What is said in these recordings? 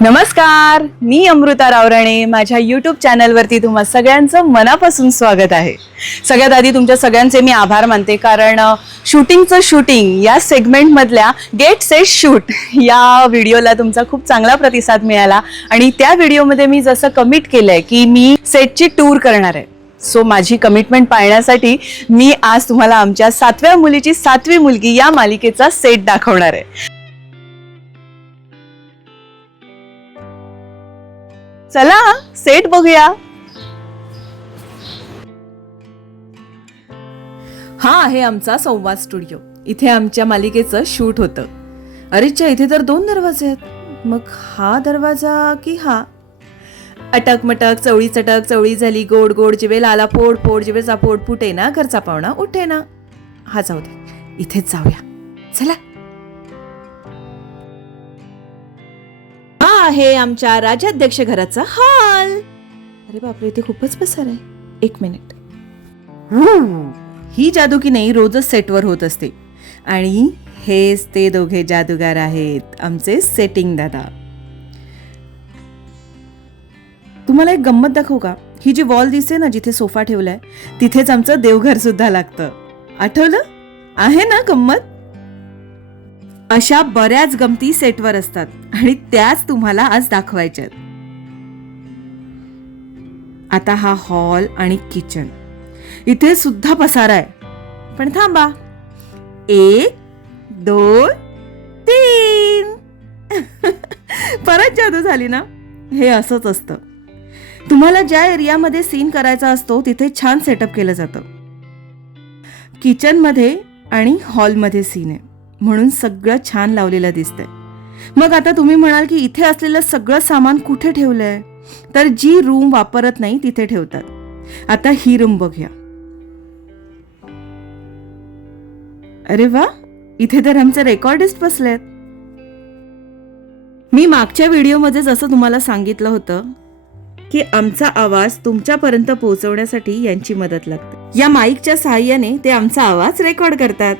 नमस्कार, मी अमृता रावराणे. माझ्या यूट्यूब चॅनलवरती तुम्हा सगळ्यांचं मनापासून स्वागत आहे. सगळ्यात आधी तुमच्या सगळ्यांचे मी आभार मानते, कारण शूटिंग या सेगमेंटमधल्या गेट सेट शूट या व्हिडिओला तुमचा खूप चांगला प्रतिसाद मिळाला आणि त्या व्हिडिओमध्ये मी जसं कमिट केलंय की मी सेटची टूर करणार आहे. सो माझी कमिटमेंट पाळण्यासाठी मी आज तुम्हाला आमच्या 7व्या मुलीची 7वी मुलगी या मालिकेचा सेट दाखवणार आहे. चला सेट बघूया. हा आहे आमचा संवाद स्टुडिओ. इथे आमच्या मालिकेचं शूट होतं. अरेच्या, इथे तर 2 दरवाजे आहेत. मग हा दरवाजा की हा? अटक मटक चवळी चटक चवळी झाली गोड गोड, जिवे लाला पोड पोड, जिवे चापोड फुटे ना, घरचा पाहुणा उठे ना. हा जाऊ दे, इथेच जाऊया. चला. आहे आमच्या राज्याध्यक्ष घराचा हॉल. अरे बापरे, इथे खूपच पसार आहे. 1 मिनिट. ही जादू की नाही रोजच सेटवर होत असते. आणि हेच ते दोघे जादूगार आहेत, आमचे सेटिंग दादा. तुम्हाला एक गंमत दाखवू का? ही जी वॉल दिसते ना, जिथे सोफा ठेवलाय तिथेच आमचं देवघर सुद्धा लागतं. आठवलं? आहे ना गंमत? अशा बऱ्याच गमती सेटवर असतात आणि त्याच तुम्हाला आज दाखवायच्यात. आता हा हॉल आणि किचन. इथे सुद्धा पसारा आहे. पण थांबा, 1 2 3 परत जादू झाली ना. हे असंच असतं. तुम्हाला ज्या एरियामध्ये सीन करायचा असतो तिथे छान सेटअप केलं जातं. किचन मध्ये आणि हॉलमध्ये सीन आहे म्हणून सगळं छान लावलेलं दिसतंय. मग आता तुम्ही म्हणाल की इथे असलेलं सगळं सामान कुठे ठेवलंय? तर जी रूम वापरत नाही तिथे ठेवतात. आता ही रूम बघूया. अरे वा, इथे तर आमचे रेकॉर्डिस्ट बसलेत. मी मागच्या व्हिडिओमध्ये जसं तुम्हाला सांगितलं होतं की आमचा आवाज तुमच्यापर्यंत पोहोचवण्यासाठी यांची मदत लागते. या माईकच्या सहाय्याने ते आमचा आवाज रेकॉर्ड करतात.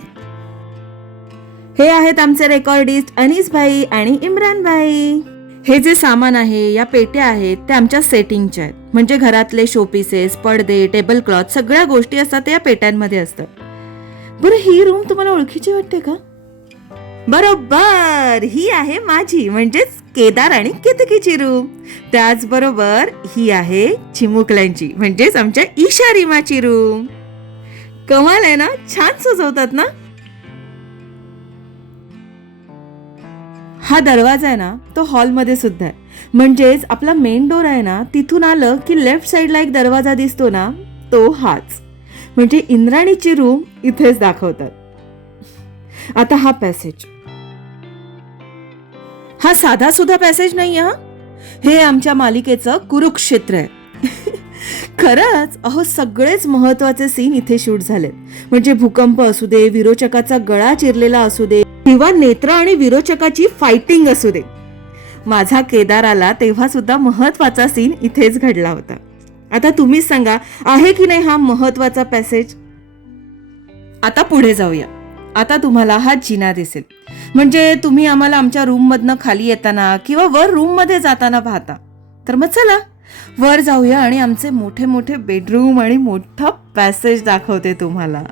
हे आहेत आमचे रेकॉर्डिस्ट अनीस भाई आणि इम्रान भाई. हे जे सामान आहे, या पेट्या आहेत, ते आमच्या सेटिंगच्या आहेत. म्हणजे घरातले शोपीसेस, पडदे, टेबल क्लॉथ सगळ्या गोष्टी असतात त्या पेट्यांमध्ये असतात. बरं, ही रूम तुम्हाला ओळखीची वाटते का? बरोबर, ही आहे माझी म्हणजेच केदार आणि केतकीची रूम. त्याचबरोबर ही आहे चिमुकल्यांची म्हणजेच आमच्या ईशा रीमाची रूम. कमाल आहे ना? छान सजवतात ना. हा दरवाजा आहे ना, तो हॉलमध्ये सुद्धा आहे. म्हणजेच आपला मेन डोर आहे ना, तिथून आलं की लेफ्ट साईडला एक दरवाजा दिसतो ना, तो हाच. म्हणजे इंद्राणीची रूम इथेच दाखवतात. आता हा पॅसेज. हा साधा सुद्धा पॅसेज नाही. हे आमच्या मालिकेचं कुरुक्षेत्र आहे. खरंच, अहो सगळेच महत्वाचे सीन इथे शूट झाले. म्हणजे भूकंप असू दे, विरोचकाचा गळा चिरलेला असू दे, किंवा नेत्र आणि विरोचकाची फायटिंग असू दे. माझा केदार आला तेव्हा सुद्धा महत्वाचा सीन इथेच घडला होता. आता तुम्हीच सांगा, आहे की नाही हा महत्वाचा पॅसेज? आता पुढे जाऊया. आता तुम्हाला हा जिना दिसेल. म्हणजे तुम्ही आम्हाला आमच्या रूम मधनं खाली येताना किंवा वर रूम मध्ये जाताना पाहता. तर मग चला वर जाऊया आणि आमचे मोठे मोठे बेडरूम आणि मोठा पॅसेज दाखवते तुम्हाला.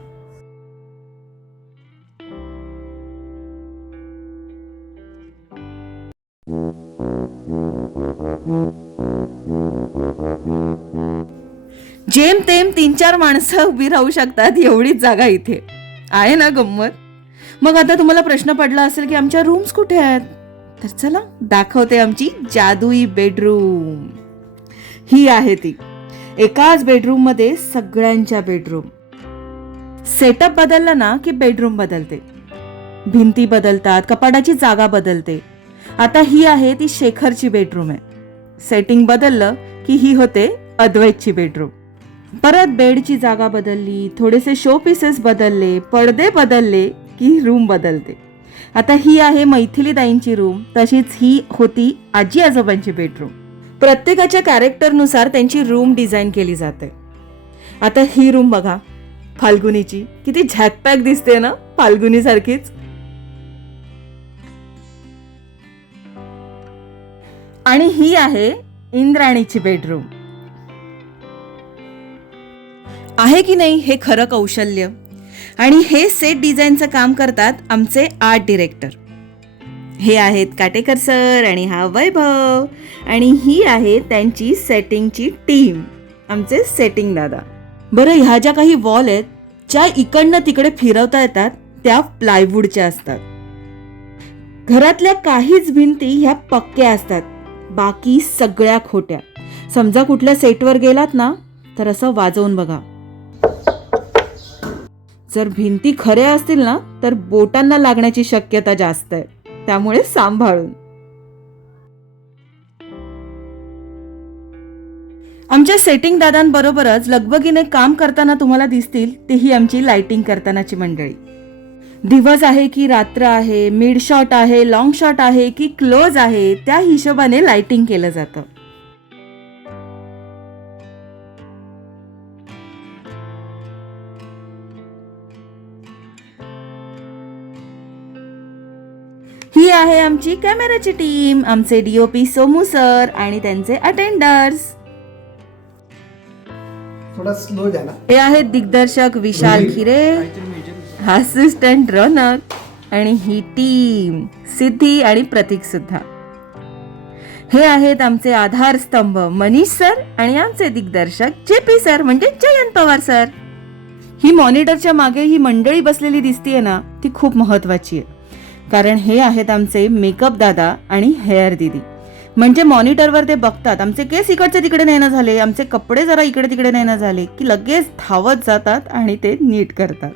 जेमतेम 3-4 माणसं उभी राहू शकतात एवढीच जागा इथे आहे ना. गंमत. मग आता तुम्हाला प्रश्न पडला असेल की आमच्या रूम्स कुठे आहेत? तर चला दाखवते आमची जादुई बेडरूम. ही आहे ती. एकाच बेडरूम मध्ये सगळ्यांच्या बेडरूम. सेटअप बदलला ना की बेडरूम बदलते, भिंती बदलतात, कपाटाची जागा बदलते. आता ही आहे ती शेखरची बेडरूम आहे. सेटिंग बदललं की ही होते अद्वैतची बेडरूम. परत बेडची जागा बदलली, थोडेसे शो पीसेस बदलले, पडदे बदलले की रूम बदलते. आता ही आहे मैथिलीताईंची रूम. तशीच ही होती आजी आजोबांची बेडरूम. प्रत्येकाच्या कॅरेक्टरनुसार त्यांची रूम डिझाईन केली जाते. आता ही रूम बघा, फाल्गुनीची. किती झॅकपॅक दिसते ना, फाल्गुनी सारखीच. आणि ही आहे इंद्राणीची बेडरूम. आहे की नाही हे खरं कौशल्य. आणि हे सेट डिझाईनचं काम करतात आमचे आर्ट डिरेक्टर. हे आहेत काटेकर सर आणि हा वैभव. आणि ही आहे त्यांची सेटिंगची टीम, आमचे सेटिंग दादा. बरं, ह्या ज्या काही वॉल आहेत ज्या इकडनं तिकडे फिरवता येतात त्या प्लायवूडच्या असतात. घरातल्या काहीच भिंती ह्या पक्क्या असतात, बाकी सगळ्या खोट्या. समजा कुठल्या सेटवर गेलात ना तर असं वाजवून बघा. जर भिंती खऱ्या असतील ना तर बोटांना लागण्याची शक्यता जास्त आहे, त्यामुळे सांभाळून. आमच्या सेटिंग दादांबरोबरच लगबगीने काम करताना तुम्हाला दिसतील तेही आमची लाइटिंग करतानाची मंडळी. दिवस आहे की रात्र आहे, मिड शॉट आहे, लॉंग शॉट आहे की क्लोज आहे, त्या हिशोबाने लाइटिंग केलं जातं. ही आहे आमची कॅमेराची टीम, आमचे DOP सोमू सर आणि त्यांचे अटेंडर्स. थोडा स्लो झाला. हे आहेत दिग्दर्शक विशाल खिरे, असिस्टंट रौनक आणि ही टीम सिद्धी आणि प्रतीक सुद्धा. हे आहेत आमचे आधारस्तंभ मनीष सर आणि आमचे दिग्दर्शक JP सर म्हणजे जयंत पवार सर. ही मॉनिटरच्या मागे ही मंडळी बसलेली दिसतीये ना ती खूप महत्वाची आहे, कारण हे आहेत आमचे मेकअप दादा आणि हेअर दीदी. म्हणजे मॉनिटरवर ते बघतात आमचे केस इकडचे तिकडे नाही झाले, आमचे कपडे जरा इकडे तिकडे नाही झाले की लगेच धावत जातात आणि ते नीट करतात.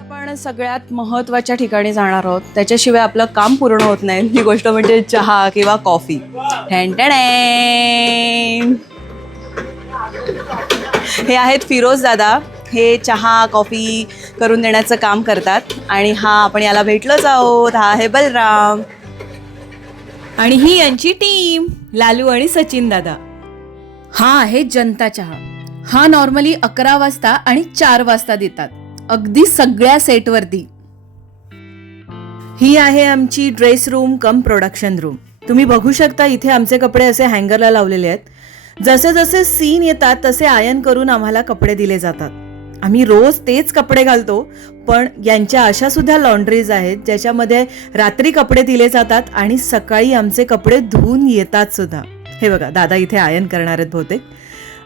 आपण सगळ्यात महत्त्वाच्या ठिकाणी जाणार आहोत, त्याच्याशिवाय आपलं काम पूर्ण होत नाही. ही गोष्ट म्हणजे चहा किंवा कॉफी. हे आहेत फिरोज दादा. हे चहा कॉफी करून देण्याचं काम करतात. आणि हा आपण याला भेटलोच आहोत, हा आहे बलराम. आणि ही यांची टीम लालू आणि सचिन दादा. हा आहे जनता चहा. हा नॉर्मली 11 वाजता आणि 4 वाजता देतात, अगदी सगळ्या सेटवरती. ही आहे आमची dress room cum production room. तुम्ही बघू शकता इथे आमचे कपडे असे हँगरला लावलेले आहेत. जसे जसे सीन येतात तसे आयन करून आम्हाला कपडे दिले जातात. आम्ही रोज तेच कपडे घालतो, पण यांच्या अशा सुद्धा लॉन्ड्रीज आहेत ज्याच्यामध्ये रात्री कपडे दिले जातात आणि सकाळी आमचे कपडे धुवून येतात सुद्धा. हे बघा दादा इथे आयन करणार आहेत बहुतेक.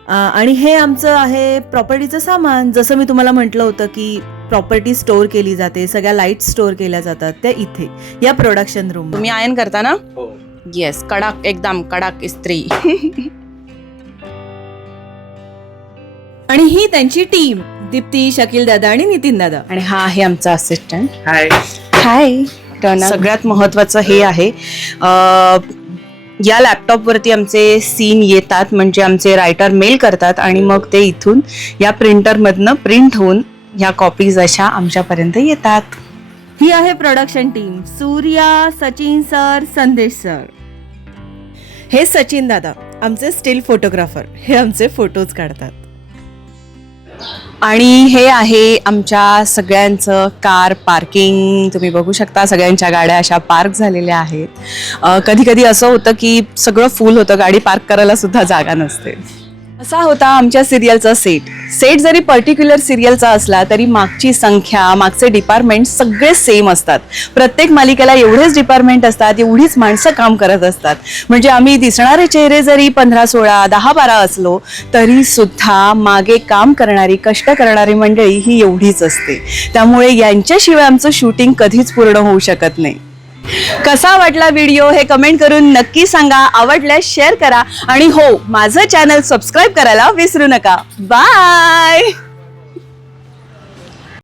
आणि हे आमचं आहे प्रॉपर्टीचं सामान. जसं मी तुम्हाला म्हटलं होतं की प्रॉपर्टी स्टोअर केली जाते, सगळ्या लाईट स्टोअर केल्या जातात त्या इथे या प्रोडक्शन रूम. तुम्ही आयन करता ना? येस, कडक, एकदम कडक इस्त्री. आणि ही त्यांची टीम दीप्ती, शकील दादा आणि नितीन दादा. आणि हा आहे आमचा असिस्टंट. हाय. हाय. सगळ्यात महत्वाचं हे आहे, या लॅपटॉपवरती आमचे सीन येतात, म्हणजे आमचे रायटर मेल करतात आणि मग ते इथून या प्रिंटरमधनं प्रिंट होऊन ह्या कॉपीज अशा आमच्यापर्यंत येतात. ही आहे production team, Surya, Sachin sir, संदेश सर. हे सचिन दादा आमचे स्टील फोटोग्राफर, हे आमचे फोटोज काढतात. आणि हे आहे आमच्या सगळ्यांचं कार पार्किंग. तुम्ही बघू शकता सगळ्यांच्या गाड्या अशा पार्क झालेल्या आहेत. कधी कधी असं होतं की सगळं फुल होतं, गाडी पार्क करायला सुद्धा जागा नसते. असा होता आमच्या सिरियलचा सेट जरी पर्टिक्युलर सिरियलचा असला तरी मागची संख्या, मागचे डिपार्टमेंट सगळे सेम असतात. प्रत्येक मालिकेला एवढेच डिपार्टमेंट असतात, एवढीच माणसं काम करत असतात. म्हणजे आम्ही दिसणारे चेहरे जरी 15-16, 10-12 असलो तरी सुद्धा मागे काम करणारी, कष्ट करणारी मंडळी ही एवढीच असते. त्यामुळे यांच्याशिवाय आमचं शूटिंग कधीच पूर्ण होऊ शकत नाही. कसा वाटला व्हिडिओ हे कमेंट करून नक्की सांगा. आवडल्यास शेअर करा आणि हो, माझं चॅनल सबस्क्राईब करायला विसरू नका. बाय.